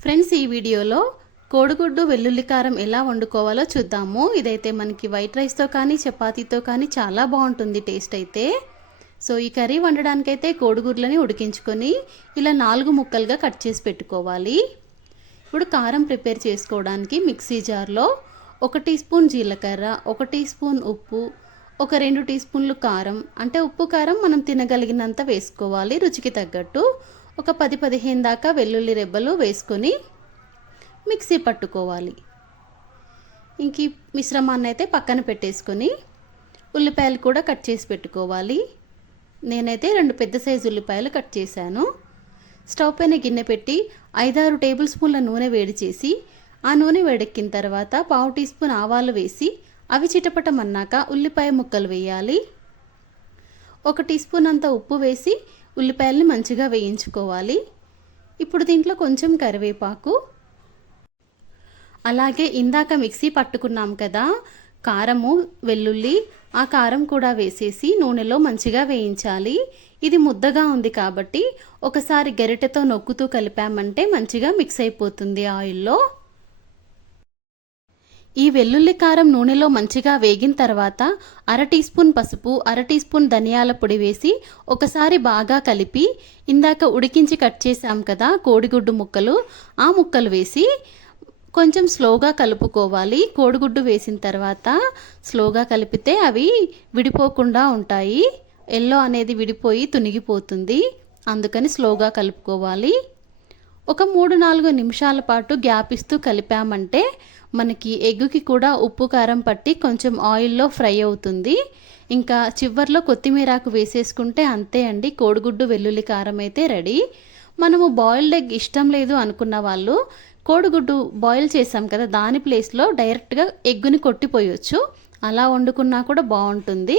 Friends, ఈ వీడియోలో కోడిగుడ్డు వెల్లుల్లి కారం ఎలా వండుకోవాలో చూద్దాము. ఇదైతే మనకి వైట్ రైస్తో కానీ చపాతీతో కానీ చాలా బాగుంటుంది టేస్ట్ అయితే. సో ఈ కర్రీ వండడానికైతే కోడిగుడ్లని ఉడికించుకొని ఇలా 4 ముక్కలుగా కట్ చేసి పెట్టుకోవాలి. ఇప్పుడు కారం ప్రిపేర్ చేసుకోవడానికి మిక్సీ జార్లో 1 టీ స్పూన్ జీలకర్ర, 1 టీ స్పూన్ ఉప్పు, ఒక 2 టీ స్పూన్లు కారం, అంటే ఉప్పు కారం మనం తినగలిగినంత వేసుకోవాలి రుచికి తగ్గట్టు. ఒక 10-15 దాకా వెల్లుల్లి రెబ్బలు వేసుకొని మిక్సీ పట్టుకోవాలి. ఇంక ఈ మిశ్రమాన్ని అయితే పక్కన పెట్టేసుకొని ఉల్లిపాయలు కూడా కట్ చేసి పెట్టుకోవాలి. నేనైతే 2 పెద్ద సైజు ఉల్లిపాయలు కట్ చేశాను. స్టవ్ పైన గిన్నె పెట్టి 5-6 టేబుల్ స్పూన్ల నూనె వేడి చేసి ఆ నూనె వేడెక్కిన తర్వాత 1/2 టీ స్పూన్ ఆవాలు వేసి అవి చిటపటమన్నాక ఉల్లిపాయ ముక్కలు వేయాలి. 1 టీ స్పూన్ అంత ఉప్పు వేసి ఉల్లిపాయల్ని మంచిగా వేయించుకోవాలి. ఇప్పుడు దీంట్లో కొంచెం కరివేపాకు, అలాగే ఇందాక మిక్సీ పట్టుకున్నాం కదా కారము వెల్లుల్లి, ఆ కారం కూడా వేసేసి నూనెలో మంచిగా వేయించాలి. ఇది ముద్దగా ఉంది కాబట్టి ఒకసారి గరిటెతో నొక్కుతూ కలిపామంటే మంచిగా మిక్స్ అయిపోతుంది ఆయిల్లో. ఈ వెల్లుల్లి కారం నూనెలో మంచిగా వేగిన తర్వాత 1/2 టీ స్పూన్ పసుపు, 1/2 టీ స్పూన్ ధనియాల పొడి వేసి ఒకసారి బాగా కలిపి ఇందాక ఉడికించి కట్ చేసాం కదా కోడిగుడ్డు ముక్కలు, ఆ ముక్కలు వేసి కొంచెం స్లోగా కలుపుకోవాలి. కోడిగుడ్డు వేసిన తర్వాత స్లోగా కలిపితే అవి విడిపోకుండా ఉంటాయి. ఎల్లో అనేది విడిపోయి తునిగిపోతుంది, అందుకని స్లోగా కలుపుకోవాలి. ఒక 3-4 నిమిషాల పాటు గ్యాప్ ఇస్తూ కలిపామంటే మనకి ఎగ్గుకి కూడా ఉప్పు కారం పట్టి కొంచెం ఆయిల్లో ఫ్రై అవుతుంది. ఇంకా చివర్లో కొత్తిమీరాకు వేసేసుకుంటే అంతే అండి, కోడిగుడ్డు వెల్లుల్లి కారం అయితే రెడీ. మనము బాయిల్డ్ ఎగ్ ఇష్టం లేదు అనుకున్న వాళ్ళు కోడిగుడ్డు బాయిల్ చేసాం కదా దాని ప్లేస్లో డైరెక్ట్గా ఎగ్గుని కొట్టిపోయొచ్చు, అలా వండుకున్నా కూడా బాగుంటుంది.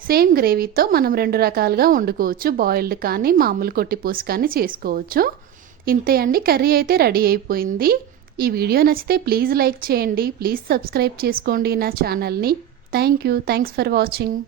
సేమ్ గ్రేవీతో మనం 2 రకాలుగా వండుకోవచ్చు, బాయిల్డ్ కానీ మామూలు కొట్టిపోసి కానీ చేసుకోవచ్చు. ఇంతే అండి, కర్రీ అయితే రెడీ అయిపోయింది. ఈ వీడియో నచ్చితే ప్లీజ్ లైక్ చేయండి, ప్లీజ్ సబ్స్క్రైబ్ చేసుకోండి నా ఛానల్ని. Thanks for watching.